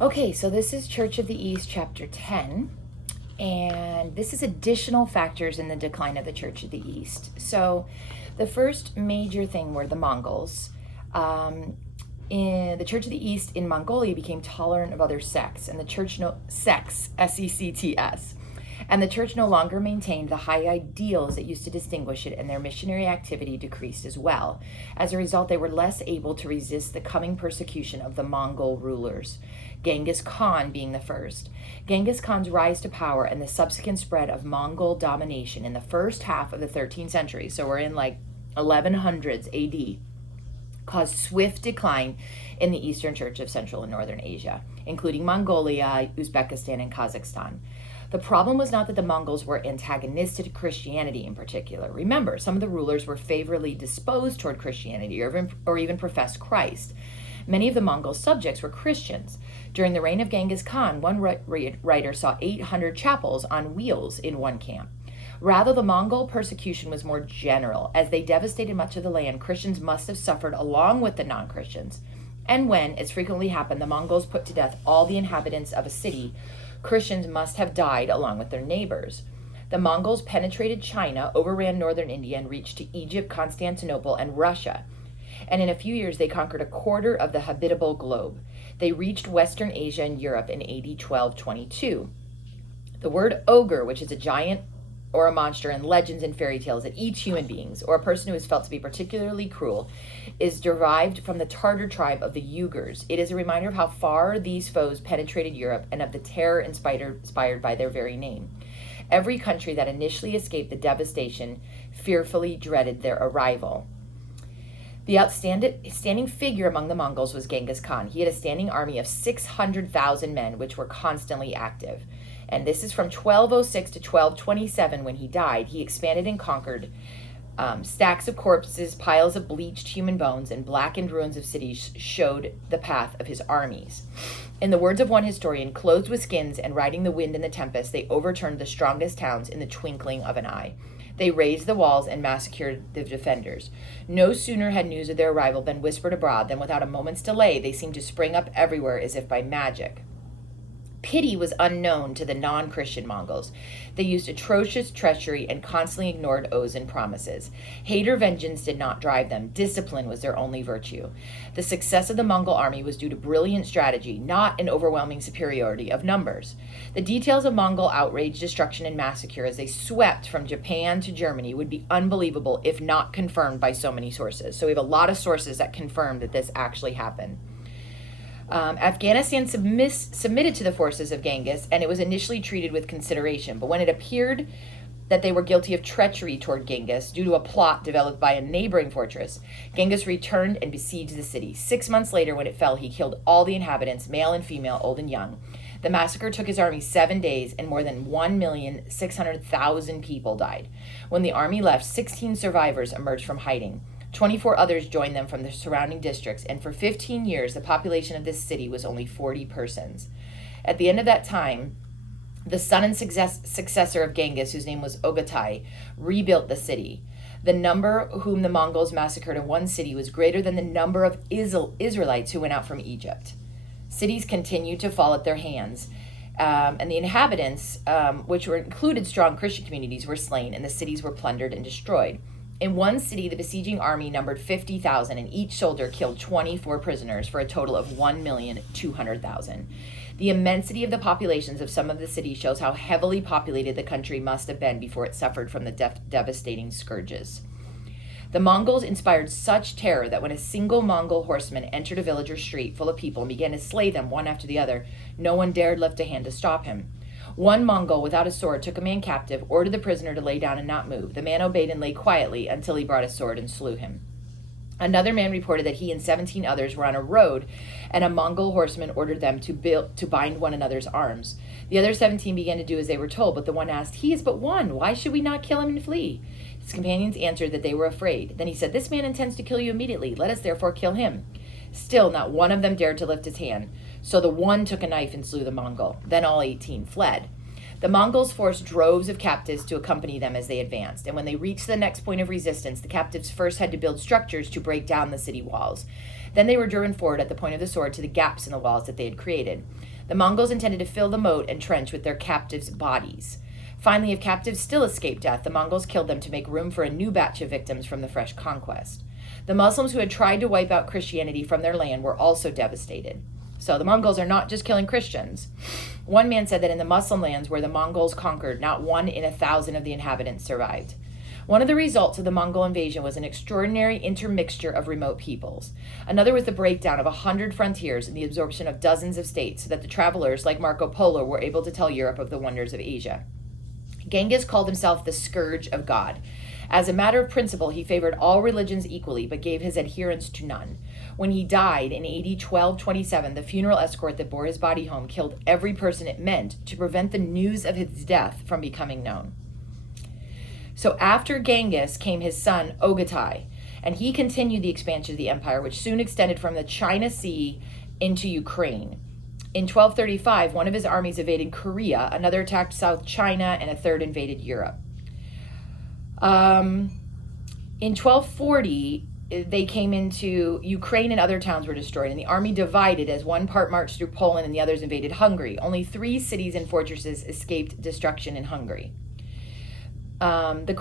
Okay, so this is Church of the East, chapter 10, and this is additional factors in the decline of the Church of the East. So, the first major thing were the Mongols. In the Church of the East in Mongolia became tolerant of other sects, and the church sects, sects, and the church no longer maintained the high ideals that used to distinguish it, and their missionary activity decreased as well. As a result, they were less able to resist the coming persecution of the Mongol rulers, Genghis Khan being the first. Genghis Khan's rise to power and the subsequent spread of Mongol domination in the first half of the 13th century, so we're in like 1100s AD, caused swift decline in the Eastern Church of Central and Northern Asia, including Mongolia, Uzbekistan, and Kazakhstan. The problem was not that the Mongols were antagonistic to Christianity in particular. Remember, some of the rulers were favorably disposed toward Christianity or even professed Christ. Many of the Mongol subjects were Christians. During the reign of Genghis Khan, one writer saw 800 chapels on wheels in one camp. Rather, the Mongol persecution was more general. As they devastated much of the land, Christians must have suffered along with the non-Christians. And when, as frequently happened, the Mongols put to death all the inhabitants of a city, Christians must have died along with their neighbors. The Mongols penetrated China, overran northern India, and reached to Egypt, Constantinople, and Russia. And in a few years, they conquered a quarter of the habitable globe. They reached Western Asia and Europe in AD 1222. The word ogre, which is a giant or a monster in legends and fairy tales that eat human beings, or a person who is felt to be particularly cruel, is derived from the Tartar tribe of the Uyghurs. It is a reminder of how far these foes penetrated Europe and of the terror inspired by their very name. Every country that initially escaped the devastation fearfully dreaded their arrival. The outstanding figure among the Mongols was Genghis Khan. He had a standing army of 600,000 men, which were constantly active. And this is from 1206 to 1227 when he died. He expanded and conquered stacks of corpses, piles of bleached human bones, and blackened ruins of cities showed the path of his armies. In the words of one historian, clothed with skins and riding the wind and the tempest, they overturned the strongest towns in the twinkling of an eye. They razed the walls and massacred the defenders. No sooner had news of their arrival been whispered abroad than without a moment's delay they seemed to spring up everywhere as if by magic. Pity was unknown to the non-Christian Mongols. They used atrocious treachery and constantly ignored oaths and promises. Hate or vengeance did not drive them. Discipline was their only virtue. The success of the Mongol army was due to brilliant strategy, not an overwhelming superiority of numbers. The details of Mongol outrage, destruction, and massacre as they swept from Japan to Germany would be unbelievable if not confirmed by so many sources. So we have a lot of sources that confirm that this actually happened. Afghanistan submitted to the forces of Genghis, and it was initially treated with consideration. But when it appeared that they were guilty of treachery toward Genghis due to a plot developed by a neighboring fortress, Genghis returned and besieged the city. 6 months later, when it fell, he killed all the inhabitants, male and female, old and young. The massacre took his army 7 days, and more than 1,600,000 people died. When the army left, 16 survivors emerged from hiding. 24 others joined them from the surrounding districts, and for 15 years, the population of this city was only 40 persons. At the end of that time, the son and successor of Genghis, whose name was Ogatai, rebuilt the city. The number whom the Mongols massacred in one city was greater than the number of Israelites who went out from Egypt. Cities continued to fall at their hands, and the inhabitants, which included strong Christian communities, were slain, and the cities were plundered and destroyed. In one city, the besieging army numbered 50,000, and each soldier killed 24 prisoners for a total of 1,200,000. The immensity of the populations of some of the cities shows how heavily populated the country must have been before it suffered from the devastating scourges. The Mongols inspired such terror that when a single Mongol horseman entered a village or street full of people and began to slay them one after the other, no one dared lift a hand to stop him. One Mongol, without a sword, took a man captive, ordered the prisoner to lay down and not move. The man obeyed and lay quietly until he brought a sword and slew him. Another man reported that he and 17 others were on a road, and a Mongol horseman ordered them to bind one another's arms. The other 17 began to do as they were told, but the one asked, "He is but one. Why should we not kill him and flee?" His companions answered that they were afraid. Then he said, "This man intends to kill you immediately. Let us therefore kill him." Still, not one of them dared to lift his hand. So the one took a knife and slew the Mongol. Then all 18 fled. The Mongols forced droves of captives to accompany them as they advanced, and when they reached the next point of resistance, the captives first had to build structures to break down the city walls. Then they were driven forward at the point of the sword to the gaps in the walls that they had created. The Mongols intended to fill the moat and trench with their captives' bodies. Finally, if captives still escaped death, the Mongols killed them to make room for a new batch of victims from the fresh conquest. The Muslims who had tried to wipe out Christianity from their land were also devastated. So the Mongols are not just killing Christians. One man said that in the Muslim lands where the Mongols conquered, not 1 in 1,000 of the inhabitants survived. One of the results of the Mongol invasion was an extraordinary intermixture of remote peoples. Another was the breakdown of 100 frontiers and the absorption of dozens of states so that the travelers like Marco Polo were able to tell Europe of the wonders of Asia. Genghis called himself the Scourge of God. As a matter of principle, he favored all religions equally, but gave his adherents to none. When he died in AD 1227, the funeral escort that bore his body home killed every person it meant to prevent the news of his death from becoming known. So after Genghis came his son, Ogatai, and he continued the expansion of the empire, which soon extended from the China Sea into Ukraine. In 1235, one of his armies invaded Korea, another attacked South China, and a third invaded Europe. In 1240, they came into Ukraine and other towns were destroyed, and the army divided as one part marched through Poland and the others invaded Hungary. Only 3 cities and fortresses escaped destruction in Hungary. The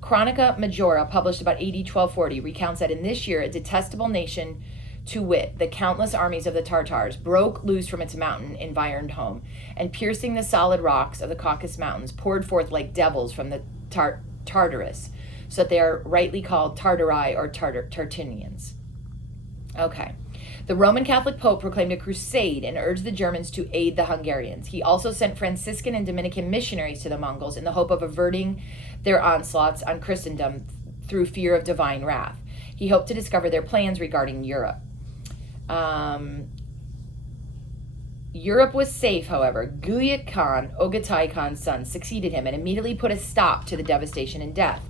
Chronica Majora, published about AD 1240, recounts that in this year, a detestable nation, to wit, the countless armies of the Tartars, broke loose from its mountain-environed home, and piercing the solid rocks of the Caucasus Mountains, poured forth like devils from the Tartarus, so that they are rightly called Tartari or Tartunians. Okay. The Roman Catholic Pope proclaimed a crusade and urged the Germans to aid the Hungarians. He also sent Franciscan and Dominican missionaries to the Mongols in the hope of averting their onslaughts on Christendom through fear of divine wrath. He hoped to discover their plans regarding Europe. Europe was safe, however. Guyuk Khan, Ogatai Khan's son, succeeded him and immediately put a stop to the devastation and death.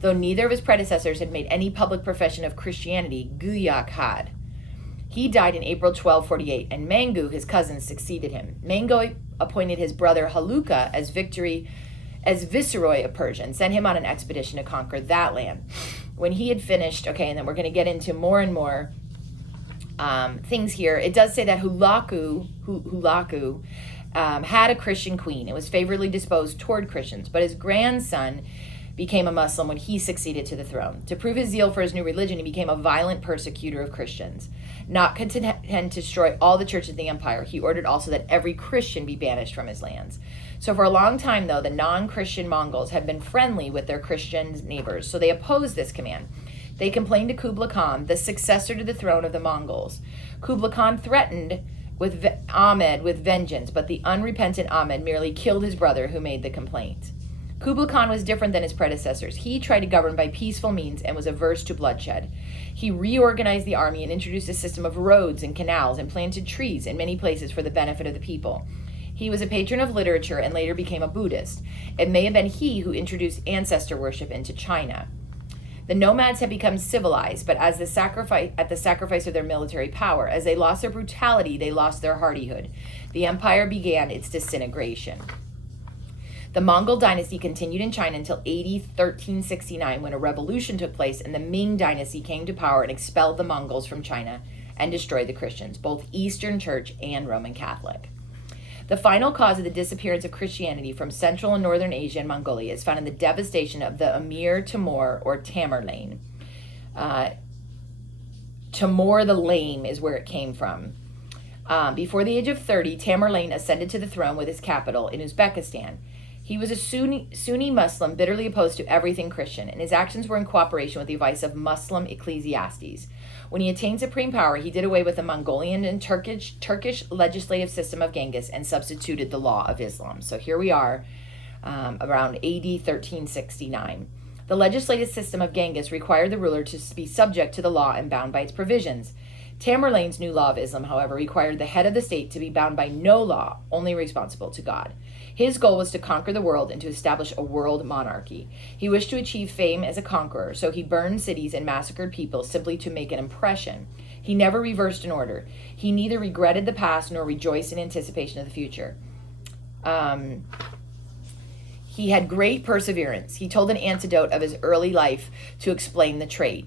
Though neither of his predecessors had made any public profession of Christianity, Guyuk had. He died in April 1248, and Mangu, his cousin, succeeded him. Mangu appointed his brother Haluka as viceroy of Persia and sent him on an expedition to conquer that land. When he had finished, okay, and then we're going to get into more and more things here. It does say that Hulaku had a Christian queen. It was favorably disposed toward Christians, but his grandson became a Muslim when he succeeded to the throne. To prove his zeal for his new religion, he became a violent persecutor of Christians. Not content to destroy all the churches in the empire, he ordered also that every Christian be banished from his lands. So for a long time, though, the non-Christian Mongols had been friendly with their Christian neighbors, so they opposed this command. They complained to Kublai Khan, the successor to the throne of the Mongols. Kublai Khan threatened with Ahmed with vengeance, but the unrepentant Ahmed merely killed his brother who made the complaint. Kublai Khan was different than his predecessors. He tried to govern by peaceful means and was averse to bloodshed. He reorganized the army and introduced a system of roads and canals and planted trees in many places for the benefit of the people. He was a patron of literature and later became a Buddhist. It may have been he who introduced ancestor worship into China. The nomads had become civilized, but at the sacrifice of their military power. As they lost their brutality, they lost their hardihood. The empire began its disintegration. The Mongol dynasty continued in China until AD 1369, when a revolution took place and the Ming dynasty came to power and expelled the Mongols from China and destroyed the Christians, both Eastern Church and Roman Catholic. The final cause of the disappearance of Christianity from Central and Northern Asia and Mongolia is found in the devastation of the Amir Timur or Tamerlane. Timur the Lame is where it came from. Before the age of 30, Tamerlane ascended to the throne with his capital in Uzbekistan. He was a Sunni Muslim bitterly opposed to everything Christian, and his actions were in cooperation with the advice of Muslim ecclesiastes. When he attained supreme power, he did away with the Mongolian and Turkish legislative system of Genghis and substituted the law of Islam. So here we are, around AD 1369. The legislative system of Genghis required the ruler to be subject to the law and bound by its provisions. Tamerlane's new law of Islam, however, required the head of the state to be bound by no law, only responsible to God. His goal was to conquer the world and to establish a world monarchy. He wished to achieve fame as a conqueror, so he burned cities and massacred people simply to make an impression. He never reversed an order. He neither regretted the past nor rejoiced in anticipation of the future. He had great perseverance. He told an anecdote of his early life to explain the trait.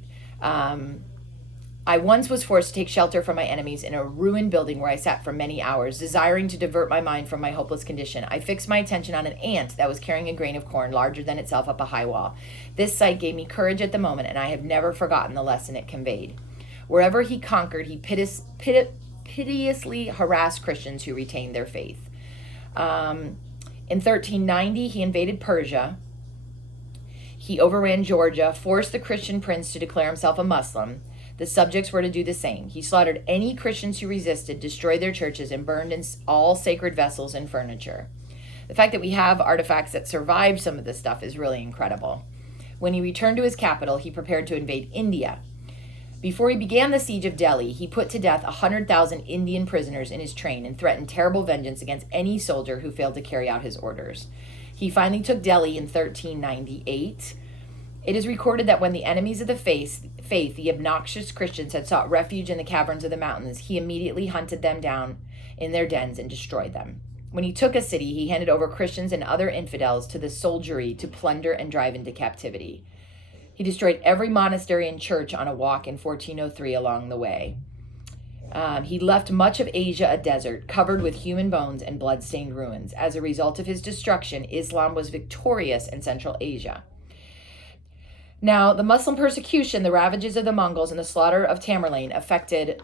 I once was forced to take shelter from my enemies in a ruined building where I sat for many hours, desiring to divert my mind from my hopeless condition. I fixed my attention on an ant that was carrying a grain of corn larger than itself up a high wall. This sight gave me courage at the moment, and I have never forgotten the lesson it conveyed. Wherever he conquered, he piteously harassed Christians who retained their faith. In 1390, he invaded Persia. He overran Georgia, forced the Christian prince to declare himself a Muslim. The subjects were to do the same. He slaughtered any Christians who resisted, destroyed their churches, and burned in all sacred vessels and furniture. The fact that we have artifacts that survived some of this stuff is really incredible. When he returned to his capital, he prepared to invade India. Before he began the siege of Delhi, he put to death 100,000 Indian prisoners in his train and threatened terrible vengeance against any soldier who failed to carry out his orders. He finally took Delhi in 1398. It is recorded that when the enemies of the faith, the obnoxious Christians, had sought refuge in the caverns of the mountains, he immediately hunted them down in their dens and destroyed them. When he took a city, he handed over Christians and other infidels to the soldiery to plunder and drive into captivity. He destroyed every monastery and church on a walk in 1403 along the way. He left much of Asia a desert, covered with human bones and blood-stained ruins. As a result of his destruction, Islam was victorious in Central Asia. Now, the Muslim persecution, the ravages of the Mongols, and the slaughter of Tamerlane affected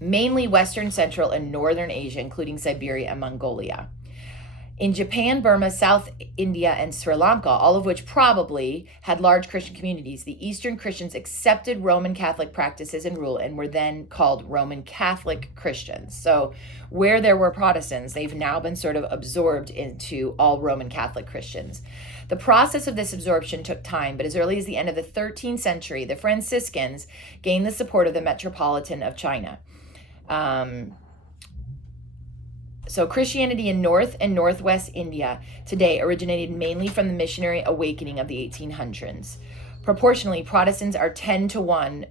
mainly Western, Central, and Northern Asia, including Siberia and Mongolia. In Japan, Burma, South India, and Sri Lanka, all of which probably had large Christian communities, the Eastern Christians accepted Roman Catholic practices and rule and were then called Roman Catholic Christians. So where there were Protestants, they've now been sort of absorbed into all Roman Catholic Christians. The process of this absorption took time, but as early as the end of the 13th century, the Franciscans gained the support of the Metropolitan of China. So Christianity in North and Northwest India today originated mainly from the missionary awakening of the 1800s. Proportionally, Protestants are 10 to 1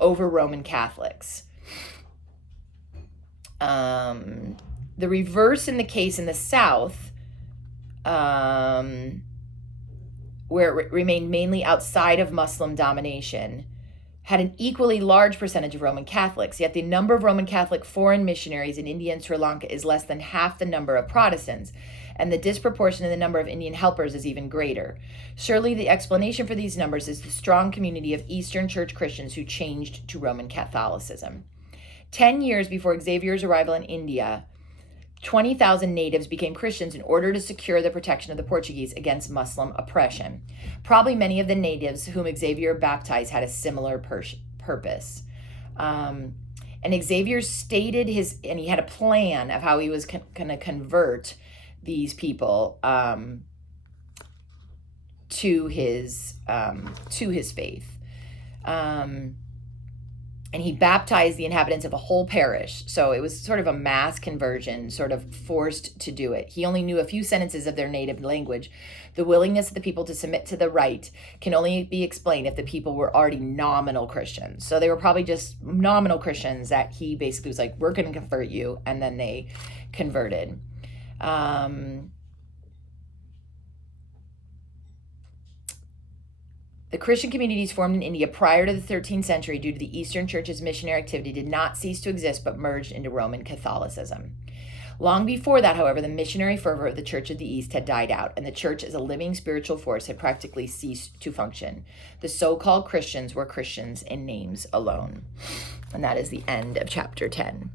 over Roman Catholics. The reverse in the case in the South, where it remained mainly outside of Muslim domination, had an equally large percentage of Roman Catholics, yet the number of Roman Catholic foreign missionaries in India and Sri Lanka is less than half the number of Protestants, and the disproportion in the number of Indian helpers is even greater. Surely the explanation for these numbers is the strong community of Eastern Church Christians who changed to Roman Catholicism. 10 years before Xavier's arrival in India, 20,000 natives became Christians in order to secure the protection of the Portuguese against Muslim oppression. Probably many of the natives whom Xavier baptized had a similar purpose. And Xavier stated and he had a plan of how he was going to convert these people to his faith. And he baptized the inhabitants of a whole parish. So it was sort of a mass conversion, sort of forced to do it. He only knew a few sentences of their native language. The willingness of the people to submit to the rite can only be explained if the people were already nominal Christians. So they were probably just nominal Christians that he basically was like, we're going to convert you. And then they converted. The Christian communities formed in India prior to the 13th century due to the Eastern Church's missionary activity did not cease to exist but merged into Roman Catholicism. Long before that, however, the missionary fervor of the Church of the East had died out, and the Church as a living spiritual force had practically ceased to function. The so-called Christians were Christians in names alone. And that is the end of chapter 10.